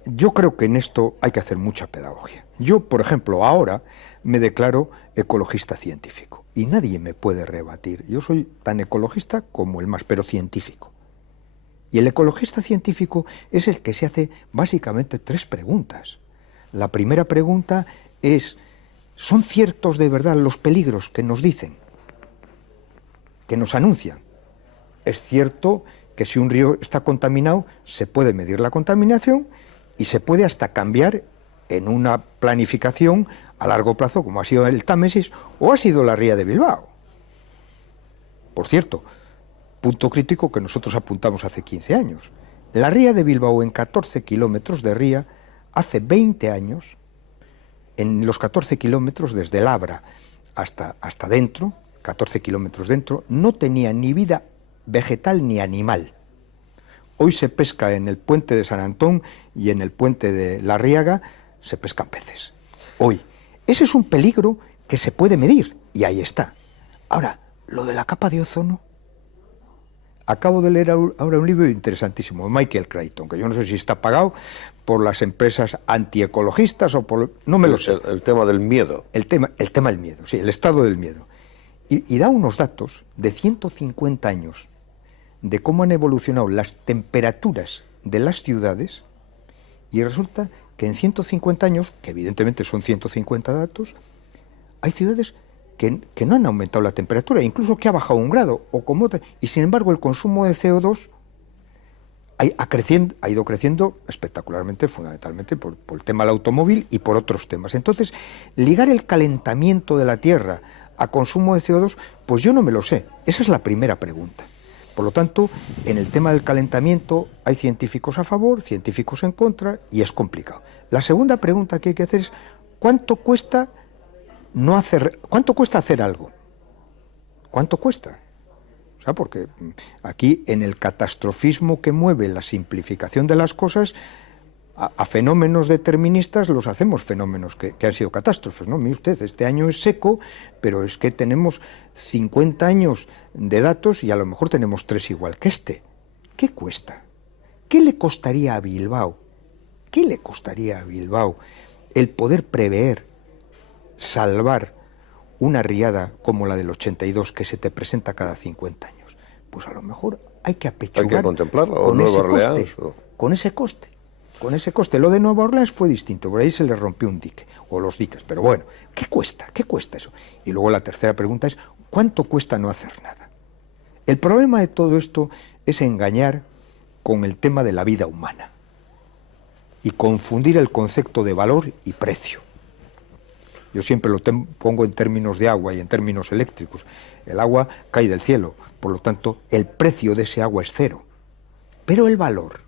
Yo creo que en esto hay que hacer mucha pedagogía. Yo, por ejemplo, ahora me declaro ecologista científico y nadie me puede rebatir. Yo soy tan ecologista como el más, pero científico. Y el ecologista científico es el que se hace básicamente 3 preguntas. La primera pregunta es, ¿son ciertos de verdad los peligros que nos dicen, que nos anuncian? Es cierto que si un río está contaminado, se puede medir la contaminación y se puede hasta cambiar en una planificación a largo plazo, como ha sido el Támesis o ha sido la ría de Bilbao. Por cierto, punto crítico que nosotros apuntamos hace 15 años. La ría de Bilbao, en 14 kilómetros de ría, hace 20 años, en los 14 kilómetros desde Labra hasta dentro, 14 kilómetros dentro, no tenía ni vida vegetal ni animal. Hoy se pesca en el puente de San Antón y en el puente de La Riaga se pescan peces. Hoy. Ese es un peligro que se puede medir y ahí está. Ahora, lo de la capa de ozono. Acabo de leer ahora un libro interesantísimo de Michael Crichton, que yo no sé si está pagado por las empresas antiecologistas o por... no me lo sé. El tema del miedo. El tema del miedo, sí, el estado del miedo. Y da unos datos de 150 años de cómo han evolucionado las temperaturas de las ciudades, y resulta que en 150 años, que evidentemente son 150 datos, hay ciudades que no han aumentado la temperatura, incluso que ha bajado 1 grado, o como otra, y sin embargo el consumo de CO2 ha ido creciendo espectacularmente, fundamentalmente por el tema del automóvil y por otros temas. Entonces, ligar el calentamiento de la Tierra a consumo de CO2, pues yo no me lo sé. Esa es la primera pregunta. Por lo tanto, en el tema del calentamiento hay científicos a favor, científicos en contra, y es complicado. La segunda pregunta que hay que hacer es, ¿cuánto cuesta hacer algo? ¿Cuánto cuesta? O sea, porque aquí, en el catastrofismo que mueve la simplificación de las cosas, a fenómenos deterministas los hacemos fenómenos que han sido catástrofes, ¿no? Mire usted, este año es seco, pero es que tenemos 50 años de datos y a lo mejor tenemos 3 igual que este. ¿Qué cuesta? ¿Qué le costaría a Bilbao? ¿Qué le costaría a Bilbao el poder prever, salvar una riada como la del 82 que se te presenta cada 50 años? Pues a lo mejor hay que apechugar. Hay que contemplarla, o Nueva Orleans. Con ese coste. Con ese coste. Lo de Nueva Orleans fue distinto, por ahí se le rompió un dique, o los diques, pero bueno, ¿qué cuesta? ¿Qué cuesta eso? Y luego la tercera pregunta es, ¿cuánto cuesta no hacer nada? El problema de todo esto es engañar con el tema de la vida humana y confundir el concepto de valor y precio. Yo siempre lo pongo en términos de agua y en términos eléctricos. El agua cae del cielo, por lo tanto, el precio de ese agua es 0. Pero el valor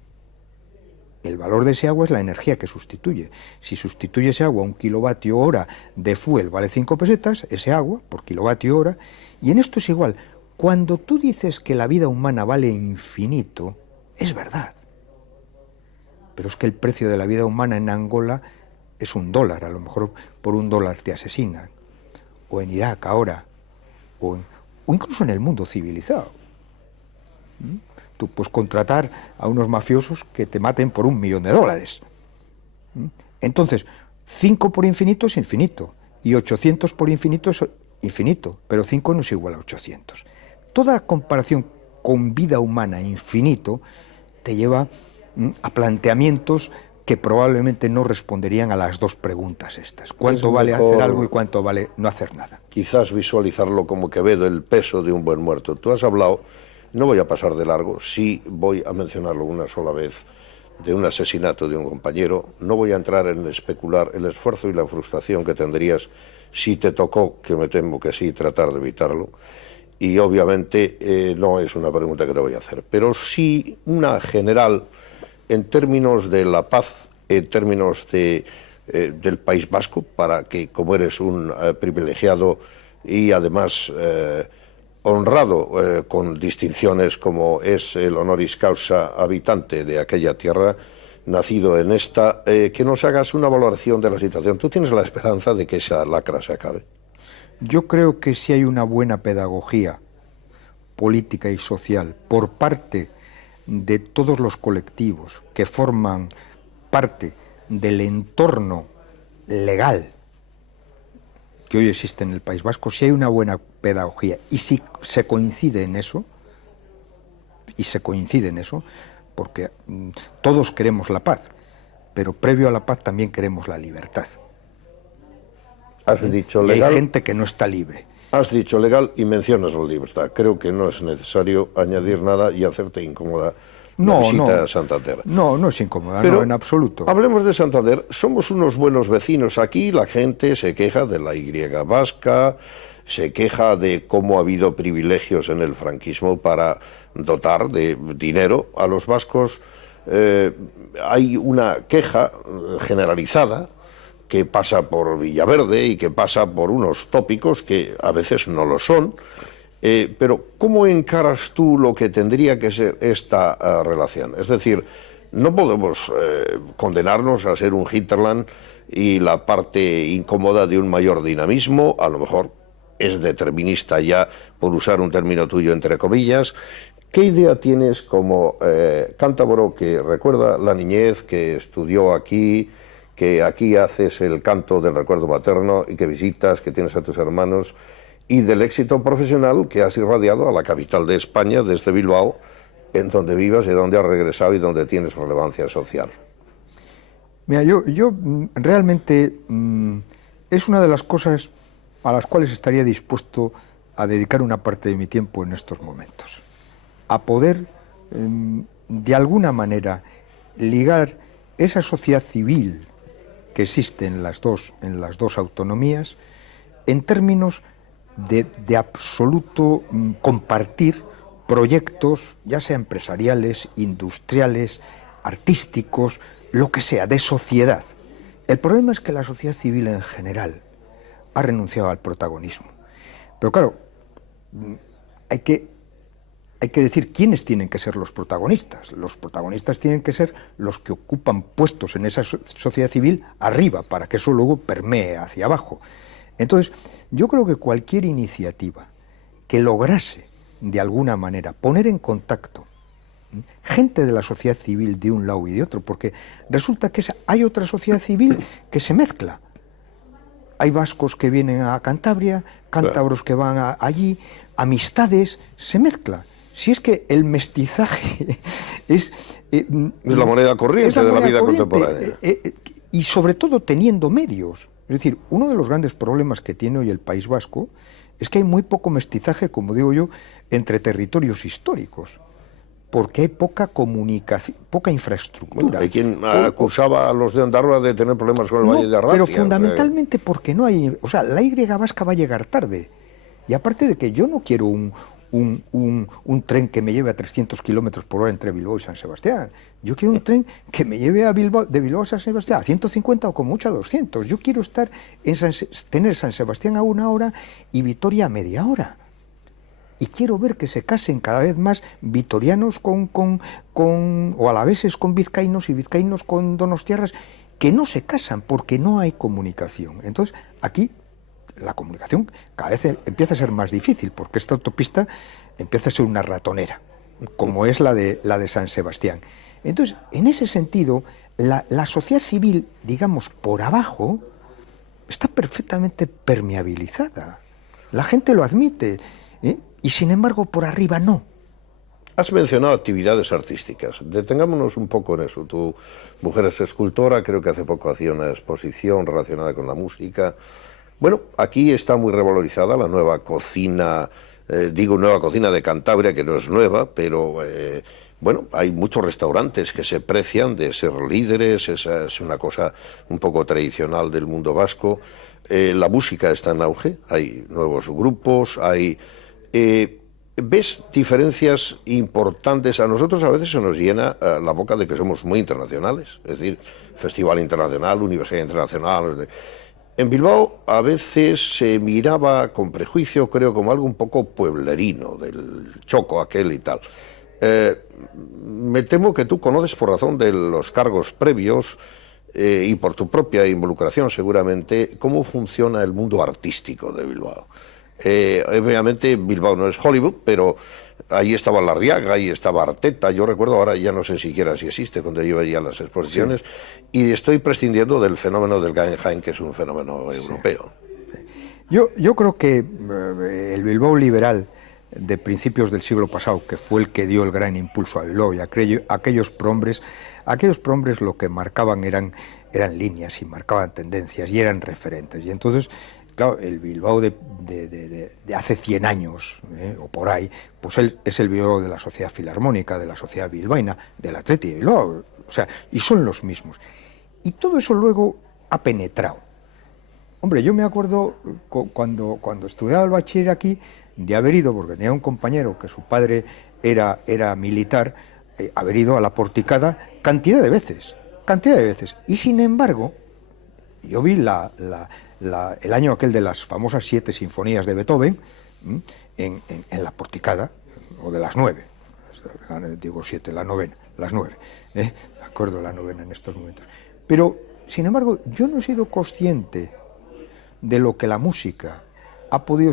de ese agua es la energía que sustituye. Si sustituye ese agua 1 kilovatio hora de fuel vale 5 pesetas, ese agua por kilovatio hora, y en esto es igual. Cuando tú dices que la vida humana vale infinito, es verdad. Pero es que el precio de la vida humana en Angola es $1, a lo mejor por $1 te asesinan, o en Irak ahora, o incluso en el mundo civilizado. Tú puedes contratar a unos mafiosos que te maten por $1 millón. Entonces, 5 por infinito es infinito, y 800 por infinito es infinito, pero 5 no es igual a 800. Toda la comparación con vida humana infinito te lleva a planteamientos que probablemente no responderían a las 2 preguntas estas. ¿Cuánto vale hacer algo y cuánto vale no hacer nada? Quizás visualizarlo como Quevedo, el peso de un buen muerto. Tú has hablado No voy a pasar de largo, sí voy a mencionarlo una sola vez, de un asesinato de un compañero. No voy a entrar en especular el esfuerzo y la frustración que tendrías si te tocó, que me temo que sí, tratar de evitarlo. Y obviamente no es una pregunta que te voy a hacer, pero sí una general en términos de la paz, en términos del País Vasco, para que, como eres un privilegiado y además honrado con distinciones como es el honoris causa habitante de aquella tierra, nacido en esta, que nos hagas una valoración de la situación. ¿Tú tienes la esperanza de que esa lacra se acabe? Yo creo que si hay una buena pedagogía política y social por parte de todos los colectivos que forman parte del entorno legal que hoy existe en el País Vasco, si hay una buena pedagogía y si se coincide en eso, porque todos queremos la paz, pero previo a la paz también queremos la libertad. Has dicho y legal. Hay gente que no está libre. Has dicho legal y mencionas la libertad. Creo que no es necesario añadir nada y hacerte incómoda la visita a Santander. No es incómoda, pero no, en absoluto. Hablemos de Santander. Somos unos buenos vecinos aquí. La gente se queja de la Y vasca, se queja de cómo ha habido privilegios en el franquismo para dotar de dinero a los vascos. Hay una queja generalizada que pasa por Villaverde y que pasa por unos tópicos que a veces no lo son, pero ¿cómo encaras tú lo que tendría que ser esta relación? Es decir, no podemos condenarnos a ser un hinterland y la parte incómoda de un mayor dinamismo, a lo mejor es determinista ya, por usar un término tuyo entre comillas. ¿Qué idea tienes como cántabro que recuerda la niñez, que estudió aquí, que aquí haces el canto del recuerdo materno y que visitas, que tienes a tus hermanos, y del éxito profesional que has irradiado a la capital de España desde Bilbao, en donde vivas y donde has regresado y donde tienes relevancia social? Mira, yo realmente es una de las cosas a las cuales estaría dispuesto a dedicar una parte de mi tiempo en estos momentos, a poder de alguna manera ligar esa sociedad civil que existe en las dos autonomías en términos de absoluto compartir proyectos, ya sea empresariales, industriales, artísticos, lo que sea, de sociedad. El problema es que la sociedad civil en general ha renunciado al protagonismo. Pero claro, hay que decir quiénes tienen que ser los protagonistas. Los protagonistas tienen que ser los que ocupan puestos en esa sociedad civil arriba, para que eso luego permee hacia abajo. Entonces, yo creo que cualquier iniciativa que lograse, de alguna manera, poner en contacto gente de la sociedad civil de un lado y de otro, porque resulta que hay otra sociedad civil que se mezcla. Hay vascos que vienen a Cantabria, cántabros que van allí, amistades, se mezcla. Si es que el mestizaje es la moneda corriente de la vida contemporánea. Y sobre todo teniendo medios. Es decir, uno de los grandes problemas que tiene hoy el País Vasco es que hay muy poco mestizaje, como digo yo, entre territorios históricos, porque hay poca comunicación, poca infraestructura. Bueno, hay quien acusaba a los de Ondarroa de tener problemas con el Valle de Arratia. Pero fundamentalmente porque no hay... O sea, la Y vasca va a llegar tarde. Y aparte de que yo no quiero un tren que me lleve a 300 kilómetros por hora entre Bilbao y San Sebastián. Yo quiero un tren que me lleve de Bilbao a San Sebastián a 150 o como mucho a 200. Yo quiero tener San Sebastián a 1 hora y Vitoria a media hora. Y quiero ver que se casen cada vez más vitorianos o alaveses con vizcaínos y vizcaínos con donostiarras, que no se casan porque no hay comunicación. Entonces, aquí la comunicación cada vez empieza a ser más difícil, porque esta autopista empieza a ser una ratonera, como es la de San Sebastián. Entonces, en ese sentido, la sociedad civil, digamos, por abajo, está perfectamente permeabilizada. La gente lo admite, y sin embargo, por arriba no. Has mencionado actividades artísticas. Detengámonos un poco en eso. Tu mujer es escultora, creo que hace poco hacía una exposición relacionada con la música. Bueno, aquí está muy revalorizada la nueva cocina digo Nueva Cocina de Cantabria, que no es nueva, pero bueno, hay muchos restaurantes que se precian de ser líderes, esa es una cosa un poco tradicional del mundo vasco. La música está en auge, hay nuevos grupos, hay... ¿Ves diferencias importantes? A nosotros a veces se nos llena la boca de que somos muy internacionales, es decir, Festival Internacional, Universidad Internacional. En Bilbao a veces se miraba con prejuicio, creo, como algo un poco pueblerino, del choco aquel y tal. Me temo que tú conoces, por razón de los cargos previos y por tu propia involucración seguramente, cómo funciona el mundo artístico de Bilbao. Obviamente Bilbao no es Hollywood, pero ahí estaba Larriaga, ahí estaba Arteta, yo recuerdo, ahora ya no sé siquiera si existe, cuando yo veía las exposiciones, sí. Y estoy prescindiendo del fenómeno del Guggenheim, que es un fenómeno europeo. Sí. Yo creo que el Bilbao liberal de principios del siglo pasado, que fue el que dio el gran impulso a Bilbao, y aquellos prohombres lo que marcaban eran líneas y marcaban tendencias y eran referentes, y entonces... Claro, el Bilbao de hace 100 años, o por ahí, pues es el Bilbao de la Sociedad Filarmónica, de la Sociedad Bilbaína, del Athletic de Bilbao, o sea, y son los mismos. Y todo eso luego ha penetrado. Hombre, yo me acuerdo cuando estudiaba el bachiller aquí, de haber ido, porque tenía un compañero que su padre era militar, haber ido a la Porticada cantidad de veces, y sin embargo, yo vi el año aquel de las famosas 7 sinfonías de Beethoven en la Porticada, o de las 9, digo 7, la novena, las 9, me acuerdo de la novena en estos momentos. Pero, sin embargo, yo no he sido consciente de lo que la música ha podido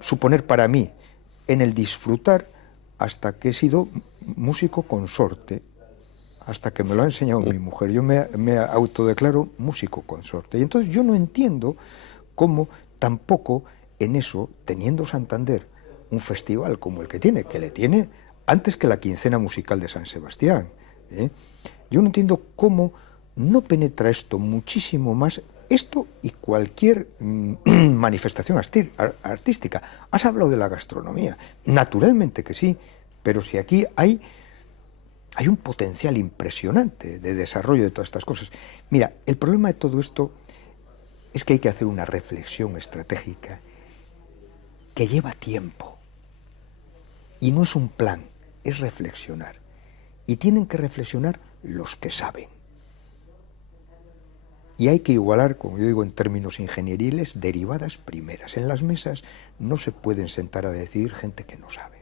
suponer para mí en el disfrutar hasta que he sido músico consorte, hasta que me lo ha enseñado mi mujer. Yo me autodeclaro músico consorte. Y entonces yo no entiendo cómo tampoco en eso, teniendo Santander un festival como el que le tiene antes que la quincena musical de San Sebastián, yo no entiendo cómo no penetra esto muchísimo más, esto y cualquier manifestación artística. Has hablado de la gastronomía, naturalmente que sí, pero si aquí hay un potencial impresionante de desarrollo de todas estas cosas. Mira, el problema de todo esto es que hay que hacer una reflexión estratégica que lleva tiempo. Y no es un plan, es reflexionar. Y tienen que reflexionar los que saben. Y hay que igualar, como yo digo en términos ingenieriles, derivadas primeras. En las mesas no se pueden sentar a decidir gente que no sabe.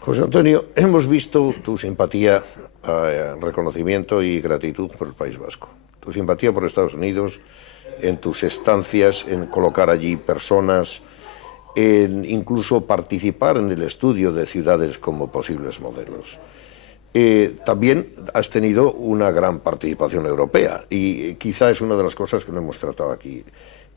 José Antonio, hemos visto tu simpatía, reconocimiento y gratitud por el País Vasco. Tu simpatía por Estados Unidos, en tus estancias, en colocar allí personas, en incluso participar en el estudio de ciudades como posibles modelos. También has tenido una gran participación europea y quizá es una de las cosas que no hemos tratado aquí.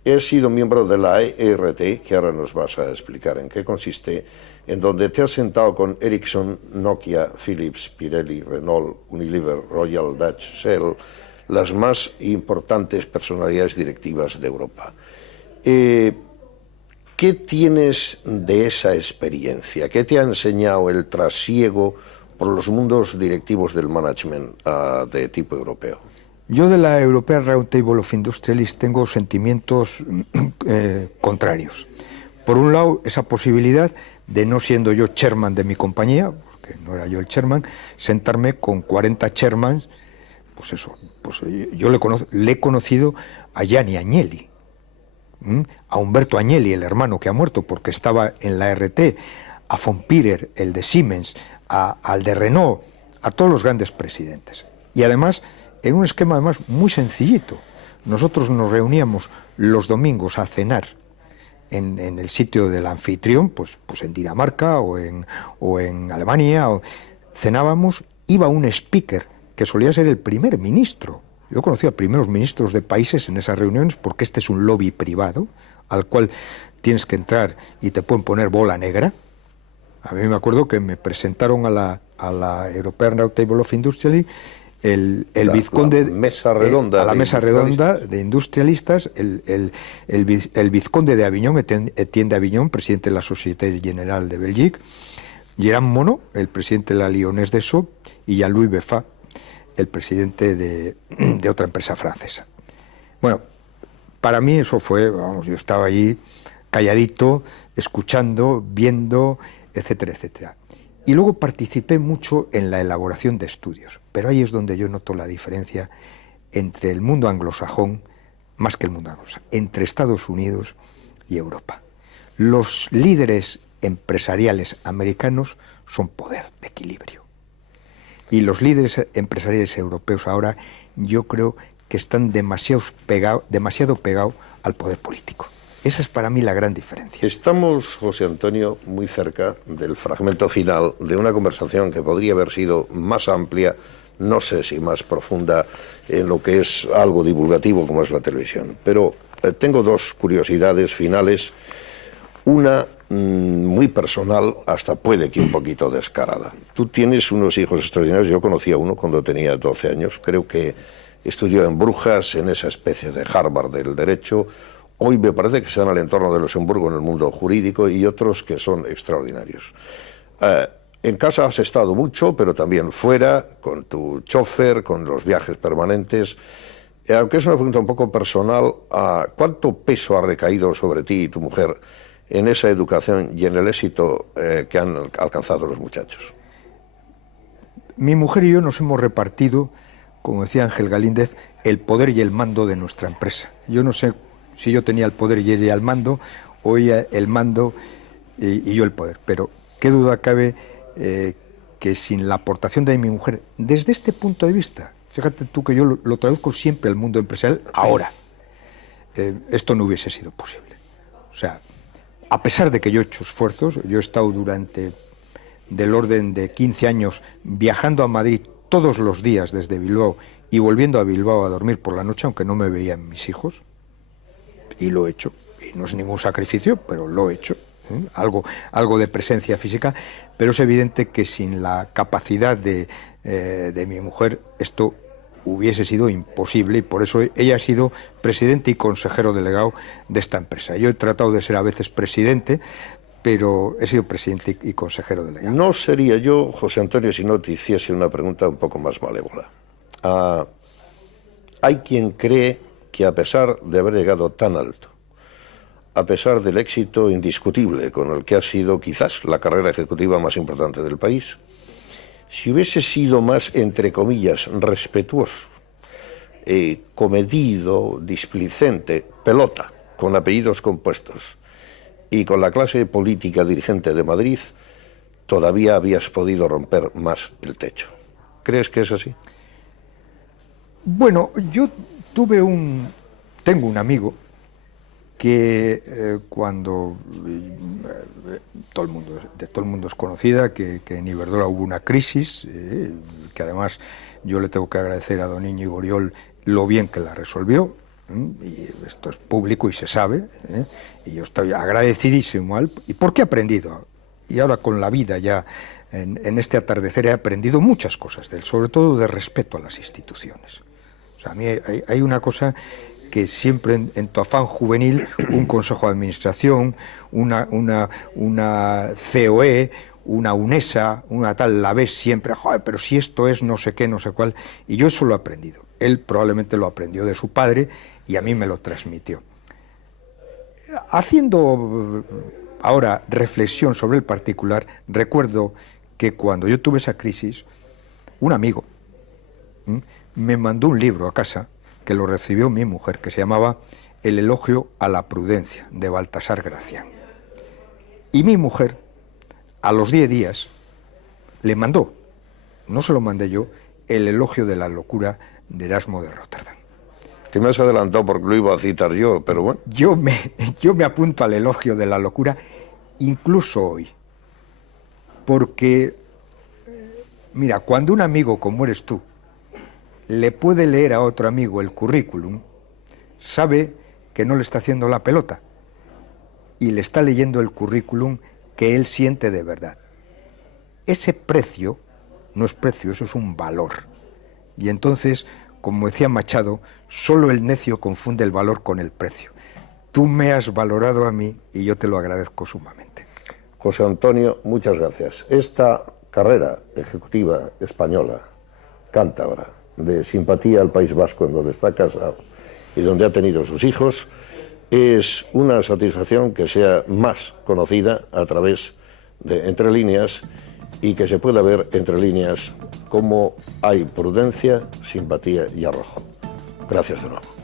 He sido miembro de la ERT, que ahora nos vas a explicar en qué consiste, en donde te has sentado con Ericsson, Nokia, Philips, Pirelli, Renault, Unilever, Royal Dutch Shell, las más importantes personalidades directivas de Europa. ¿Qué tienes de esa experiencia? ¿Qué te ha enseñado el trasiego por los mundos directivos del management de tipo europeo? Yo de la European Roundtable of Industrialists tengo sentimientos contrarios. Por un lado, esa posibilidad de, no siendo yo chairman de mi compañía, porque no era yo el chairman, sentarme con 40 chairmans, pues eso, pues yo le he conocido a Gianni Agnelli, a Humberto Agnelli, el hermano que ha muerto porque estaba en la RT, a von Pirer, el de Siemens, al de Renault, a todos los grandes presidentes. Y además, en un esquema además muy sencillito. Nosotros nos reuníamos los domingos a cenar en el sitio del anfitrión, pues en Dinamarca o en Alemania, cenábamos, iba un speaker que solía ser el primer ministro. Yo conocí a primeros ministros de países en esas reuniones porque este es un lobby privado al cual tienes que entrar y te pueden poner bola negra. A mí me acuerdo que me presentaron a la European Roundtable of Industry el vizconde... La mesa redonda. A la mesa redonda de industrialistas, el vizconde de Aviñón, Etienne de Aviñón, presidente de la Société Générale de Belgique, Gerard Monod, el presidente de la Lyonnaise des Sceaux, y Jean-Louis Beffat, el presidente de otra empresa francesa. Bueno, para mí eso fue, vamos, yo estaba allí calladito, escuchando, viendo, etcétera, etcétera. Y luego participé mucho en la elaboración de estudios, pero ahí es donde yo noto la diferencia entre el mundo anglosajón, más que el mundo anglosajón, entre Estados Unidos y Europa. Los líderes empresariales americanos son poder de equilibrio. Y los líderes empresariales europeos ahora yo creo que están demasiado pegados al poder político. Esa es para mí la gran diferencia. Estamos, José Antonio, muy cerca del fragmento final de una conversación que podría haber sido más amplia, no sé si más profunda en lo que es algo divulgativo como es la televisión. Pero tengo dos curiosidades finales. Una muy personal, hasta puede que un poquito descarada. Tú tienes unos hijos extraordinarios. Yo conocí a uno cuando tenía 12 años. Creo que estudió en Brujas, en esa especie de Harvard del derecho. Hoy me parece que están al entorno de Luxemburgo en el mundo jurídico y otros que son extraordinarios. En casa has estado mucho, pero también fuera, con tu chofer, con los viajes permanentes. Aunque es una pregunta un poco personal, ¿cuánto peso ha recaído sobre ti y tu mujer en esa educación y en el éxito que han alcanzado los muchachos? Mi mujer y yo nos hemos repartido, como decía Ángel Galíndez, el poder y el mando de nuestra empresa. Yo no sé si yo tenía el poder y ella el mando, o ella el mando y yo el poder. Pero qué duda cabe que sin la aportación de mi mujer, desde este punto de vista, fíjate tú que yo lo traduzco siempre al mundo empresarial, ahora, esto no hubiese sido posible. O sea, a pesar de que yo he hecho esfuerzos, yo he estado durante del orden de 15 años viajando a Madrid todos los días desde Bilbao y volviendo a Bilbao a dormir por la noche, aunque no me veían mis hijos, y lo he hecho, y no es ningún sacrificio, pero lo he hecho, algo de presencia física, pero es evidente que sin la capacidad de mi mujer esto hubiese sido imposible, y por eso ella ha sido presidente y consejero delegado de esta empresa. Yo he tratado de ser a veces presidente, pero he sido presidente y consejero delegado. No sería yo, José Antonio, si no te hiciese una pregunta un poco más malévola. Hay quien cree que a pesar de haber llegado tan alto, a pesar del éxito indiscutible con el que ha sido quizás la carrera ejecutiva más importante del país, si hubiese sido más, entre comillas, respetuoso, comedido, displicente, pelota, con apellidos compuestos, y con la clase política dirigente de Madrid, todavía habías podido romper más el techo. ¿Crees que es así? Bueno, yo tengo un amigo que cuando todo el mundo es conocida, que en Iberdrola hubo una crisis, que además yo le tengo que agradecer a don Íñigo Oriol lo bien que la resolvió, y esto es público y se sabe, y yo estoy agradecidísimo a él, y porque he aprendido, y ahora con la vida ya en este atardecer he aprendido muchas cosas de él, sobre todo de respeto a las instituciones. O sea, a mí hay una cosa que siempre en tu afán juvenil, un consejo de administración, una COE, una UNESA, una tal, la ves siempre, joder, pero si esto es no sé qué, no sé cuál, y yo eso lo he aprendido. Él probablemente lo aprendió de su padre y a mí me lo transmitió. Haciendo ahora reflexión sobre el particular, recuerdo que cuando yo tuve esa crisis, un amigo me mandó un libro a casa, que lo recibió mi mujer, que se llamaba El elogio a la prudencia, de Baltasar Gracián. Y mi mujer, a los 10 días, le mandó, no se lo mandé yo, El elogio de la locura de Erasmo de Rotterdam. Te me has adelantado porque lo iba a citar yo, pero bueno. Yo me apunto al elogio de la locura, incluso hoy, porque, mira, cuando un amigo como eres tú le puede leer a otro amigo el currículum, sabe que no le está haciendo la pelota y le está leyendo el currículum que él siente de verdad. Ese precio no es precio, eso es un valor. Y entonces, como decía Machado, solo el necio confunde el valor con el precio. Tú me has valorado a mí y yo te lo agradezco sumamente. José Antonio, muchas gracias. Esta carrera ejecutiva española, cántabra, de simpatía al País Vasco, en donde está casado y donde ha tenido sus hijos, es una satisfacción que sea más conocida a través de Entre Líneas y que se pueda ver entre líneas cómo hay prudencia, simpatía y arrojo. Gracias de nuevo.